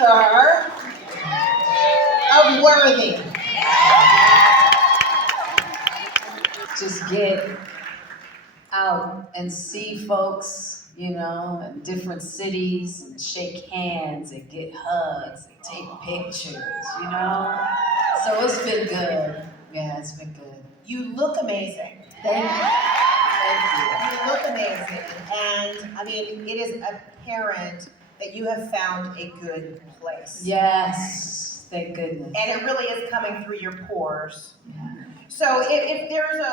Author of Worthy. Just get out and see folks, you know, in different cities and shake hands and get hugs and take pictures, you know? So it's been good. Yeah, it's been good. You look amazing. Thank you. Thank You look amazing. And I mean, it is apparent that you have found a good place. you. Yes, thank goodness. And it really is coming through your pores. Yeah. So if there's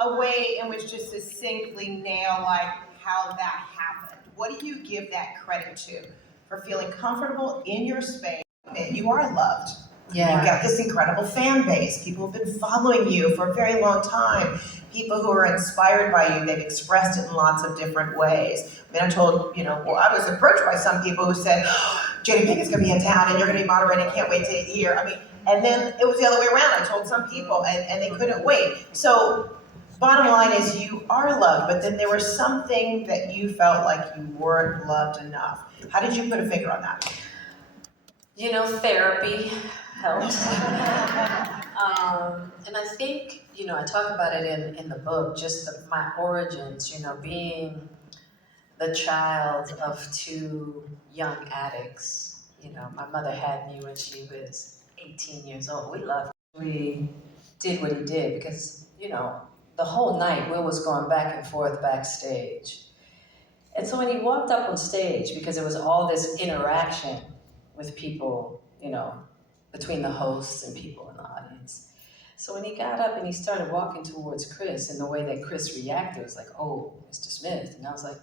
a way in which to succinctly nail like how that happened, what do you give that credit to for feeling comfortable in your space? You are loved. Yeah. You've got this incredible fan base. People have been following you for a very long time. People who are inspired by you, they've expressed it in lots of different ways. I mean, I'm told, I was approached by some people who said, Jada Pickett's gonna be in town and you're gonna be moderating, can't wait to hear. I mean, and then it was the other way around. I told some people and they couldn't wait. So bottom line is you are loved, but then there was something that you felt like you weren't loved enough. How did you put a finger on that? Therapy helped. And I think, I talk about it in the book, just my origins, being the child of two young addicts. My mother had me when she was 18 years old. We loved her. We did what he did because, the whole night Will was going back and forth backstage. And so when he walked up on stage, because there was all this interaction with people, between the hosts and people in the audience. So when he got up and he started walking towards Chris, and the way that Chris reacted was like, "Oh, Mr. Smith." And I was like,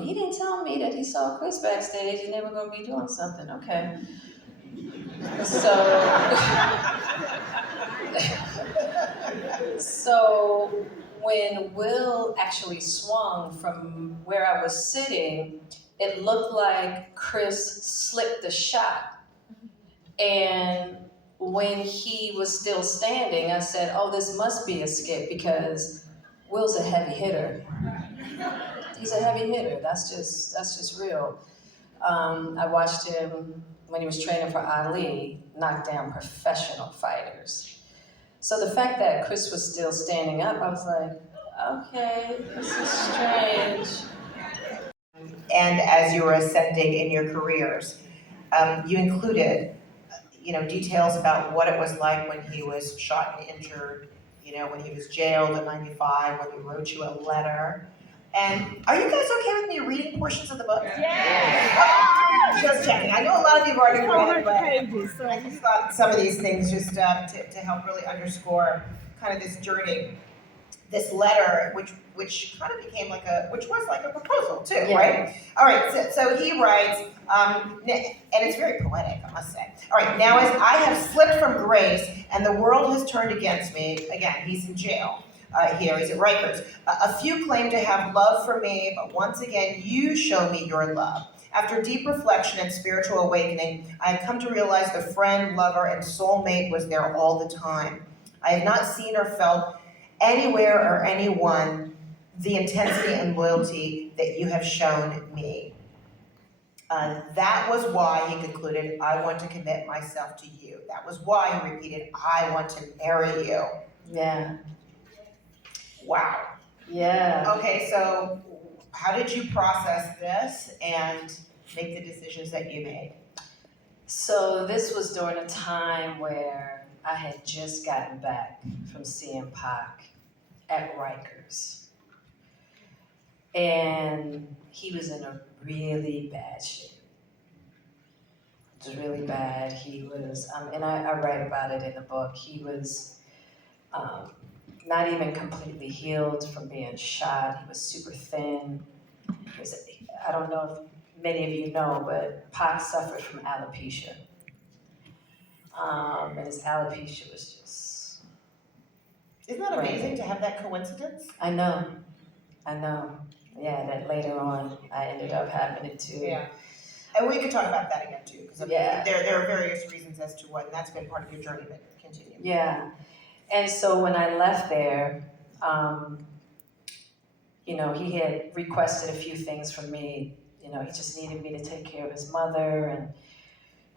he didn't tell me that he saw Chris backstage and they were gonna be doing something, okay. So when Will actually swung from where I was sitting, it looked like Chris slipped a shot. And when he was still standing, I said, "Oh, this must be a skit because Will's a heavy hitter. He's a heavy hitter. That's just real." I watched him when he was training for Ali, knock down professional fighters. So the fact that Chris was still standing up, I was like, okay, this is strange. And as you were ascending in your careers, you included details about what it was like when he was shot and injured, when he was jailed in '95, when he wrote you a letter. And are you guys okay with me reading portions of the book? Yeah. Just checking. I know a lot of you have already read it, but I just thought some of these things just to help really underscore kind of this journey. This letter, which kind of became which was like a proposal too, Yeah. right? All right, so he writes, and it's very poetic, I must say. All right, now as I have slipped from grace and the world has turned against me, again, he's in jail here, he's at Rikers. A few claim to have love for me, but once again, you show me your love. After deep reflection and spiritual awakening, I have come to realize the friend, lover, and soulmate was there all the time. I have not seen or felt anywhere or anyone the intensity and loyalty that you have shown me. That was why he concluded, I want to commit myself to you. That was why he repeated, I want to marry you. Yeah. Wow. Yeah. Okay, so how did you process this and make the decisions that you made? So this was during a time where I had just gotten back from seeing Pac at Rikers. And he was in a really bad shape. It was really bad. He was, and I write about it in the book, he was not even completely healed from being shot. He was super thin. I don't know if many of you know, but Pac suffered from alopecia. And his alopecia was just... Isn't that amazing to have that coincidence? I know. Yeah, that later on I ended up having it too. Yeah. And we could talk about that again too, because Yeah. there are various reasons as to what, and that's been part of your journey, but continue. Yeah. And so when I left there, he had requested a few things from me, he just needed me to take care of his mother, and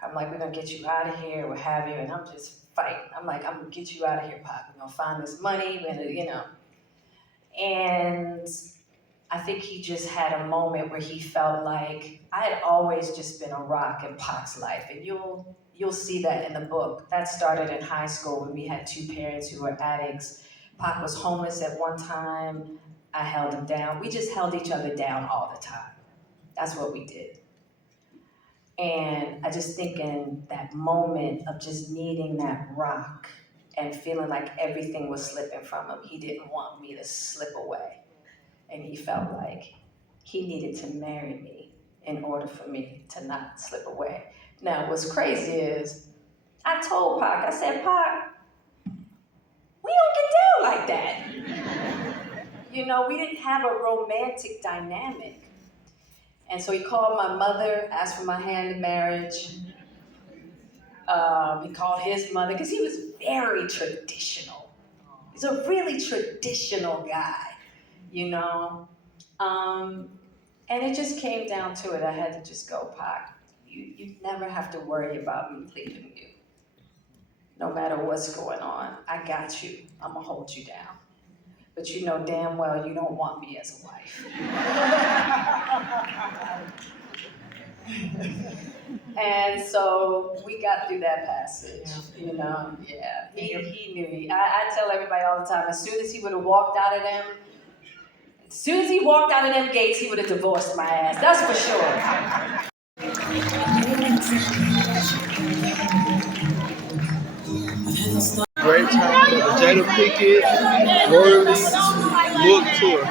I'm like, we're gonna get you out of here, what have you, and I'm just fighting. I'm like, I'm gonna get you out of here, Pop. We're gonna find this money, we're gonna. And I think he just had a moment where he felt like I had always just been a rock in Pac's life, and you'll see that in the book. That started in high school when we had two parents who were addicts. Pac was homeless at one time. I held him down. We just held each other down all the time. That's what we did. And I just think in that moment of just needing that rock and feeling like everything was slipping from him, he didn't want me to slip away. And he felt like he needed to marry me in order for me to not slip away. Now, what's crazy is I told Pac, I said, Pac, we don't get down like that. We didn't have a romantic dynamic. And so he called my mother, asked for my hand in marriage. He called his mother, because he was very traditional. He's a really traditional guy, And it just came down to it. I had to just go, Pac, you never have to worry about me leaving you. No matter what's going on, I got you. I'm gonna hold you down. But you know damn well you don't want me as a wife. And so we got through that passage, Yeah, he knew. I tell everybody all the time, as soon as he would have walked out of them, gates, he would have divorced my ass. That's for sure. Great time for the Jada Pickett Rotary Book Tour.